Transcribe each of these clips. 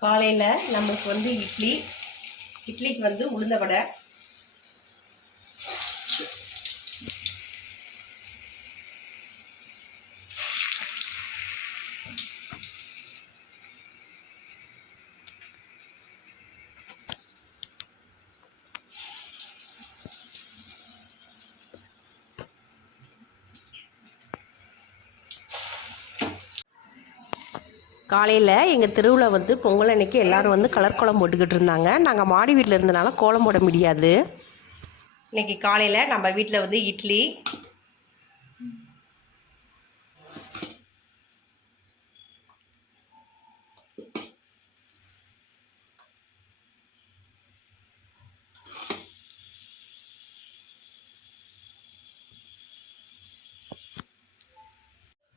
காலையில் நம்மளுக்கு வந்து இட்லி இட்லிக்கு வந்து உளுந்த வடை காலையில் எங்கள் தெருவில் வந்து பொங்கல் அன்னைக்கு எல்லாரும் வந்து கலர் கோலம் போட்டுக்கிட்டு இருந்தாங்க. நாங்கள் மாடி வீட்டில் இருந்தனால கோலம் போட முடியாது. இன்னைக்கு காலையில் நம்ம வீட்டில் வந்து இட்லி.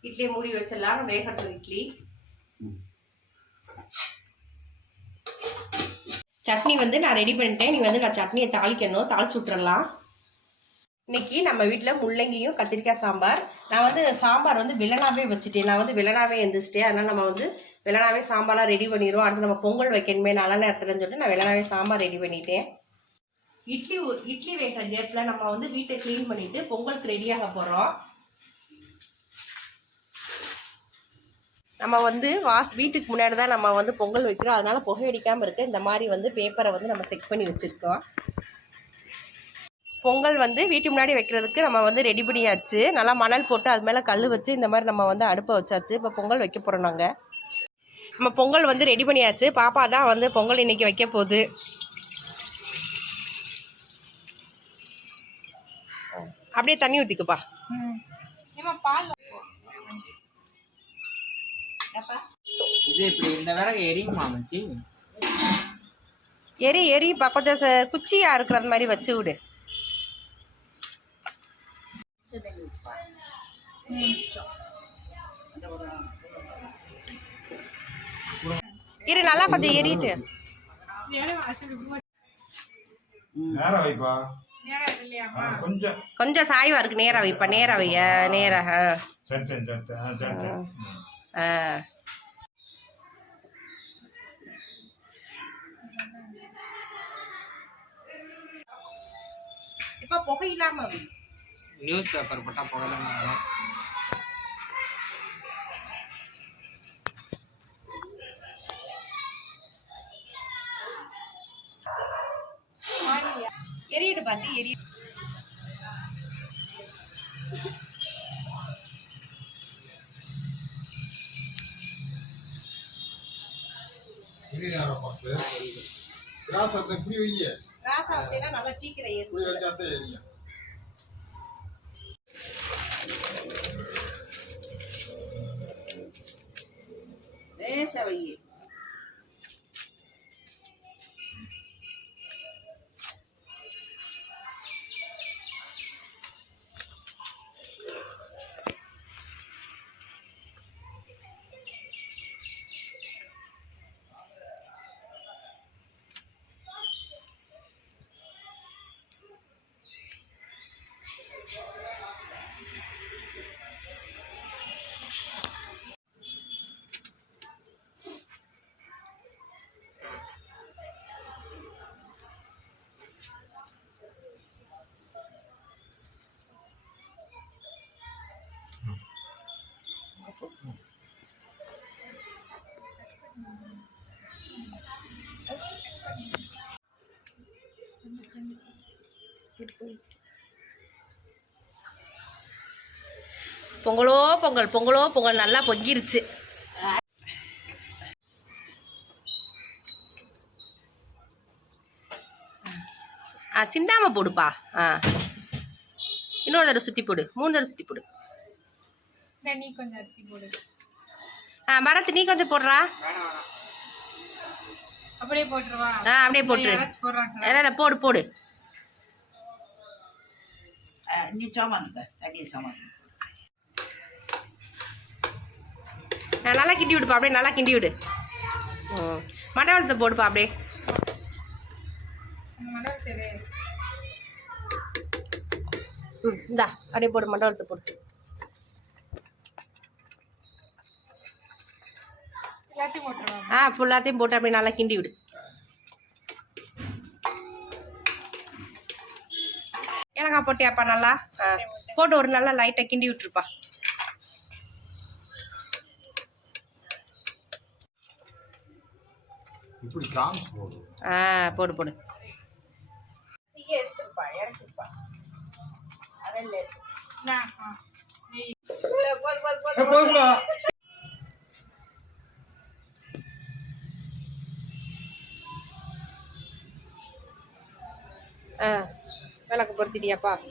இட்லியை மூடி வச்சிடலாம் வேகட்டும் இட்லி. சட்னி வந்து நான் ரெடி பண்ணிட்டேன். நீ வந்து நான் சட்னியை தாளிக்கணும். தாளிச்சு விட்டுறலாம். இன்னைக்கு நம்ம வீட்டில் முள்ளங்கியும் கத்திரிக்காய் சாம்பார். நான் வந்து சாம்பார் வந்து வில்லனாவே வச்சுட்டேன். நான் வந்து வில்லனாவே எழுந்திரிச்சிட்டேன் அதனால் நம்ம வந்து விலனாவே சாம்பார்லாம் ரெடி பண்ணிடுவோம். அடுத்து நம்ம பொங்கல் வைக்கணுமே நல்ல நேரத்துலன்னு சொல்லிட்டு நான் விலனாவே சாம்பார் ரெடி பண்ணிட்டேன். இட்லி இட்லி வேகிற கேப்பில் நம்ம வந்து வீட்டை க்ளீன் பண்ணிவிட்டு பொங்கலுக்கு ரெடியாக போகிறோம் நம்ம வந்து வாஸ் வீட்டுக்கு முன்னாடி தான் நம்ம வந்து பொங்கல் வைக்கிறோம். அதனால் புகையடிக்காமல் இருக்க இந்த மாதிரி வந்து பேப்பரை வந்து நம்ம செக் பண்ணி வச்சுருக்கோம். பொங்கல் வந்து வீட்டு முன்னாடி வைக்கிறதுக்கு நம்ம வந்து ரெடி பண்ணியாச்சு. நல்லா மணல் போட்டு அது மேலே கல் வச்சு இந்த மாதிரி நம்ம வந்து அடுப்பை வச்சாச்சு. இப்போ பொங்கல் வைக்க போகிறோம் நாங்கள் நம்ம பொங்கல் வந்து ரெடி பண்ணியாச்சு. பாப்பா தான் வந்து பொங்கல் இன்னைக்கு வைக்க போகுது. அப்படியே தண்ணி ஊற்றிக்குப்பா இது இப்படி இந்த விறகு எரியுமா மச்சி எரி எரிப்பா கொஞ்சம் ச- குச்சியா இருக்கிற மாதிரி வச்சு விடு. இரு நல்லா கொஞ்சம் எரிட்டு கொஞ்சம். சாய்வா இருக்கு நேரா வைப்பா நேரா வைய நேரா ஆ. இப்ப புகை இல்லாம. நியூஸ் பேப்பர் போட்டால் புகழலாம் வரும் எரியிடு பாத்தி எரி நேரம் பார்த்து கிராஸ் அத்தை இப்படி வைங்க. ராசா வச்சேன்னா நல்லா சீக்கிரம் இப்படி எரி வச்சா தான் எரியும் லேசா வை பொங்கலோ பொங்கல் பொங்கலோ பொங்கல் நல்லா பொங்கிருச்சு. ஆ சிந்தாம போடுப்பா. ஆ. இன்னொரு தடவை சுற்றி போடு. மூணு தடவை சுற்றி போடு. நீ கொஞ்சம் அரிசி போடு. ஆ பரத் நீ கொஞ்சம் போடுறா. அப்படியே போட்டுருவா. ஆ அப்படியே போட்டுரு. இல்லை போடு போடு. நீ சாமான் தண்ணி சாமான். ஆ, நல்லா கிண்டி விடுப்பா அப்படியே நல்லா கிண்டி விடு. ம் மண்டபத்தை போடுப்பா அப்படியே. ம் இந்தா அப்படியே போடு மண்டபத்தை போடு. ஆ ஃபுல்லாத்தையும் போட்டு அப்படியே நல்லா கிண்டி விடு. ஏலக்காய் போட்டியாப்பா நல்லா? போட்டு ஒரு நல்லா லைட்டாக கிண்டி விட்டுருப்பா. இப்படி காமிச்சு போடு. ஆ போடு போடு. எடுத்துருப்பா எடுத்துருப்பா அதில் diria, Bob?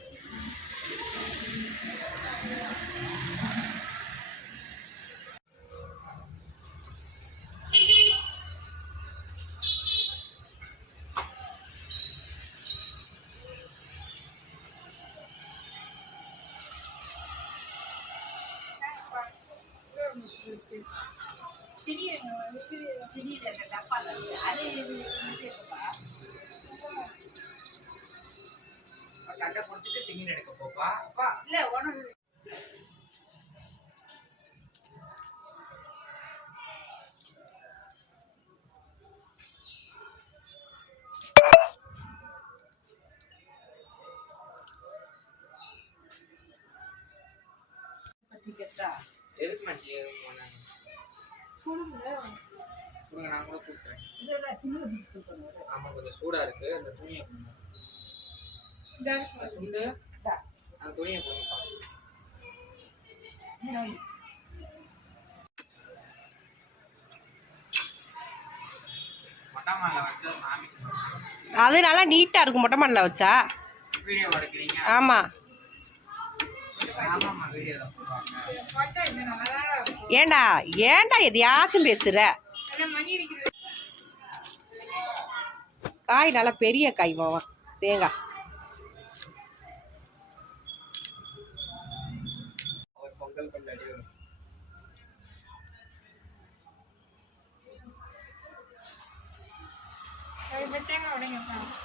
போனாங்க கொடுங்க நான் கூட கொஞ்சம் சூடாக இருக்கு அந்த துணியை சுண்டு அந்த துணியை கொடுங்கப்பா அது நல்லா நீட்டாக இருக்கும். மொட்டை மாடல வச்சா. வீடியோ ஆமாம் ஆமாம்மா ஏண்டா ஏண்டா எதையாச்சும் பேசுகிற காய் நல்லா பெரிய காய் மாவா தேங்காய் பொங்கல் கொண்டாடி தேங்காய்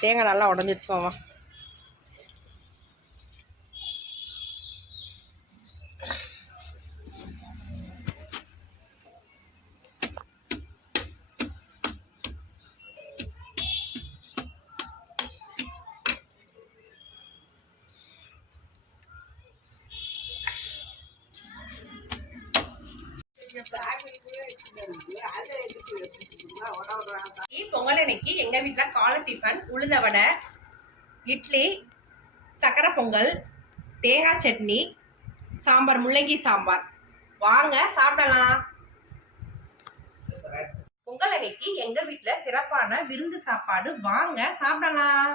தேங்காய் நல்லா உடஞ்சிருச்சு மாமா. பொங்கல் அன்னைக்கு எங்கள் வீட்டில் காலை டிஃபன் உளுந்த வடை இட்லி சக்கரை பொங்கல் தேங்காய் சட்னி சாம்பார் முள்ளங்கி சாம்பார். வாங்க சாப்பிடலாம். பொங்கல் அன்னைக்கு எங்கள் வீட்டில் சிறப்பான விருந்து சாப்பாடு. வாங்க சாப்பிடலாம்.